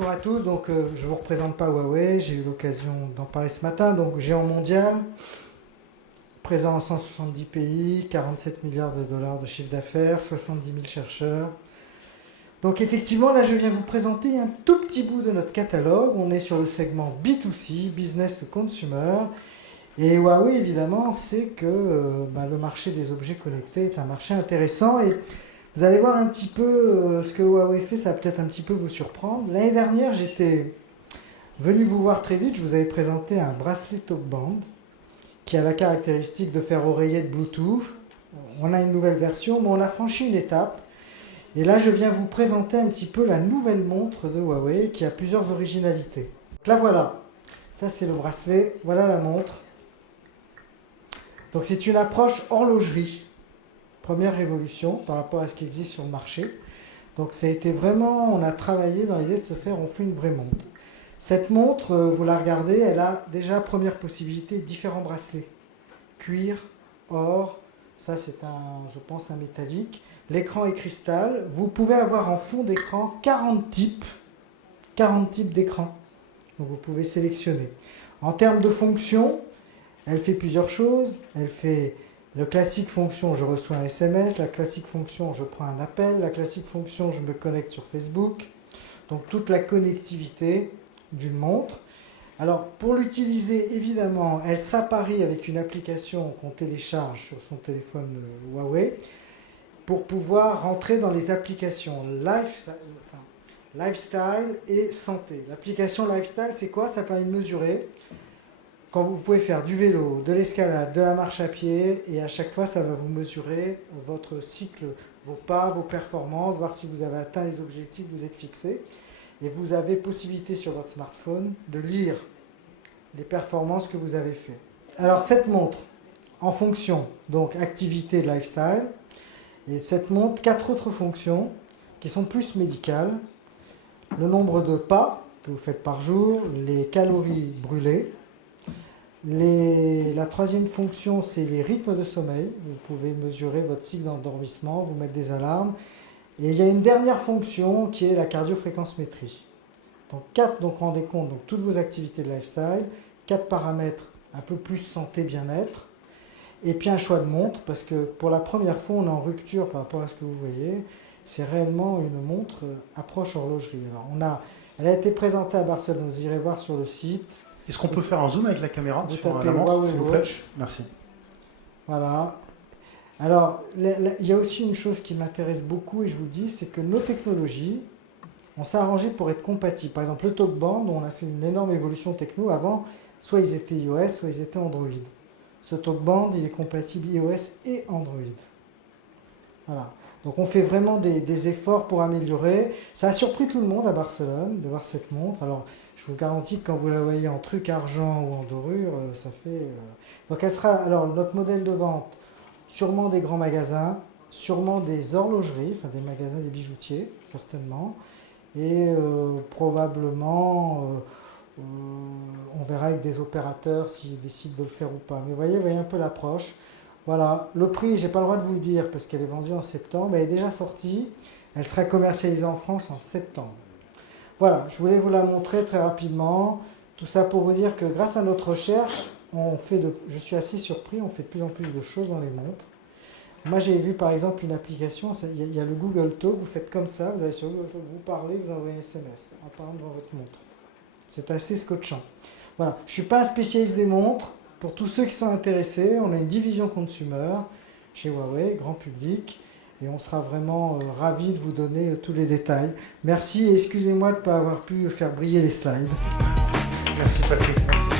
Bonjour à tous, je ne vous représente pas Huawei, j'ai eu l'occasion d'en parler ce matin. Donc géant mondial, présent en 170 pays, 47 milliards de dollars de chiffre d'affaires, 70 000 chercheurs. Donc effectivement, là je viens vous présenter un tout petit bout de notre catalogue. On est sur le segment B2C, Business to Consumer. Et Huawei, évidemment, sait que le marché des objets connectés est un marché intéressant. Et vous allez voir un petit peu ce que Huawei fait, ça va peut-être un petit peu vous surprendre. L'année dernière, j'étais venu vous voir très vite, je vous avais présenté un bracelet TalkBand qui a la caractéristique de faire oreillette Bluetooth. On a une nouvelle version, mais on a franchi une étape. Et là, je viens vous présenter un petit peu la nouvelle montre de Huawei qui a plusieurs originalités. Donc là, voilà. Ça, c'est le bracelet. Voilà la montre. Donc, c'est une approche horlogerie. Première révolution par rapport à ce qui existe sur le marché. Donc, ça a été vraiment, on a travaillé dans l'idée de se faire, on fait une vraie montre. Cette montre, vous la regardez, elle a déjà, première possibilité, différents bracelets. Cuir, or, ça c'est je pense un métallique. L'écran est cristal. Vous pouvez avoir en fond d'écran 40 types d'écrans. Donc vous pouvez sélectionner. En termes de fonctions, elle fait plusieurs choses. Elle fait le classique fonction, je reçois un SMS. La classique fonction, je prends un appel. La classique fonction, je me connecte sur Facebook. Donc toute la connectivité d'une montre. Alors pour l'utiliser, évidemment, elle s'apparie avec une application qu'on télécharge sur son téléphone Huawei pour pouvoir rentrer dans les applications lifestyle et santé. L'application lifestyle, c'est quoi? Ça permet de mesurer quand vous pouvez faire du vélo, de l'escalade, de la marche à pied, et à chaque fois, ça va vous mesurer votre cycle, vos pas, vos performances, voir si vous avez atteint les objectifs que vous êtes fixés. Et vous avez possibilité sur votre smartphone de lire les performances que vous avez faites. Alors cette montre, en fonction, donc activité de lifestyle, et cette montre, 4 autres fonctions qui sont plus médicales. Le nombre de pas que vous faites par jour, les calories brûlées. La troisième fonction, c'est les rythmes de sommeil. Vous pouvez mesurer votre cycle d'endormissement, vous mettre des alarmes. Et il y a une dernière fonction qui est la cardiofréquencemétrie. Donc 4, donc rendez compte, donc toutes vos activités de lifestyle, 4 paramètres un peu plus santé, bien-être. Et puis un choix de montre, parce que pour la première fois, on est en rupture par rapport à ce que vous voyez. C'est réellement une montre approche horlogerie. Alors elle a été présentée à Barcelone, vous irez voir sur le site. Est-ce qu'on peut faire un zoom avec la caméra vous sur tapez la montre, s'il vous plaît? Watch. Merci. Voilà. Alors, il y a aussi une chose qui m'intéresse beaucoup, et je vous le dis, c'est que nos technologies, on s'est arrangé pour être compatibles. Par exemple, le TalkBand, on a fait une énorme évolution techno. Avant, soit ils étaient iOS, soit ils étaient Android. Ce TalkBand, il est compatible iOS et Android. Voilà. Donc on fait vraiment des efforts pour améliorer. Ça a surpris tout le monde à Barcelone de voir cette montre. Alors je vous garantis que quand vous la voyez en truc argent ou en dorure, ça fait... Donc elle sera, alors notre modèle de vente, sûrement des grands magasins, sûrement des horlogeries, enfin des magasins, des bijoutiers, certainement. Et probablement... on verra avec des opérateurs s'ils décident de le faire ou pas. Mais vous voyez un peu l'approche. Voilà, le prix, je n'ai pas le droit de vous le dire parce qu'elle est vendue en septembre, mais elle est déjà sortie. Elle sera commercialisée en France en septembre. Voilà, je voulais vous la montrer très rapidement. Tout ça pour vous dire que grâce à notre recherche, je suis assez surpris, on fait de plus en plus de choses dans les montres. Moi, j'ai vu par exemple une application, il y a le Google Talk, vous faites comme ça, vous allez sur Google Talk, vous parlez, vous envoyez un SMS en parlant devant votre montre. C'est assez scotchant. Voilà, je ne suis pas un spécialiste des montres. Pour tous ceux qui sont intéressés, on a une division consumer chez Huawei, grand public, et on sera vraiment ravis de vous donner tous les détails. Merci et excusez-moi de ne pas avoir pu faire briller les slides. Merci Patrice. Merci.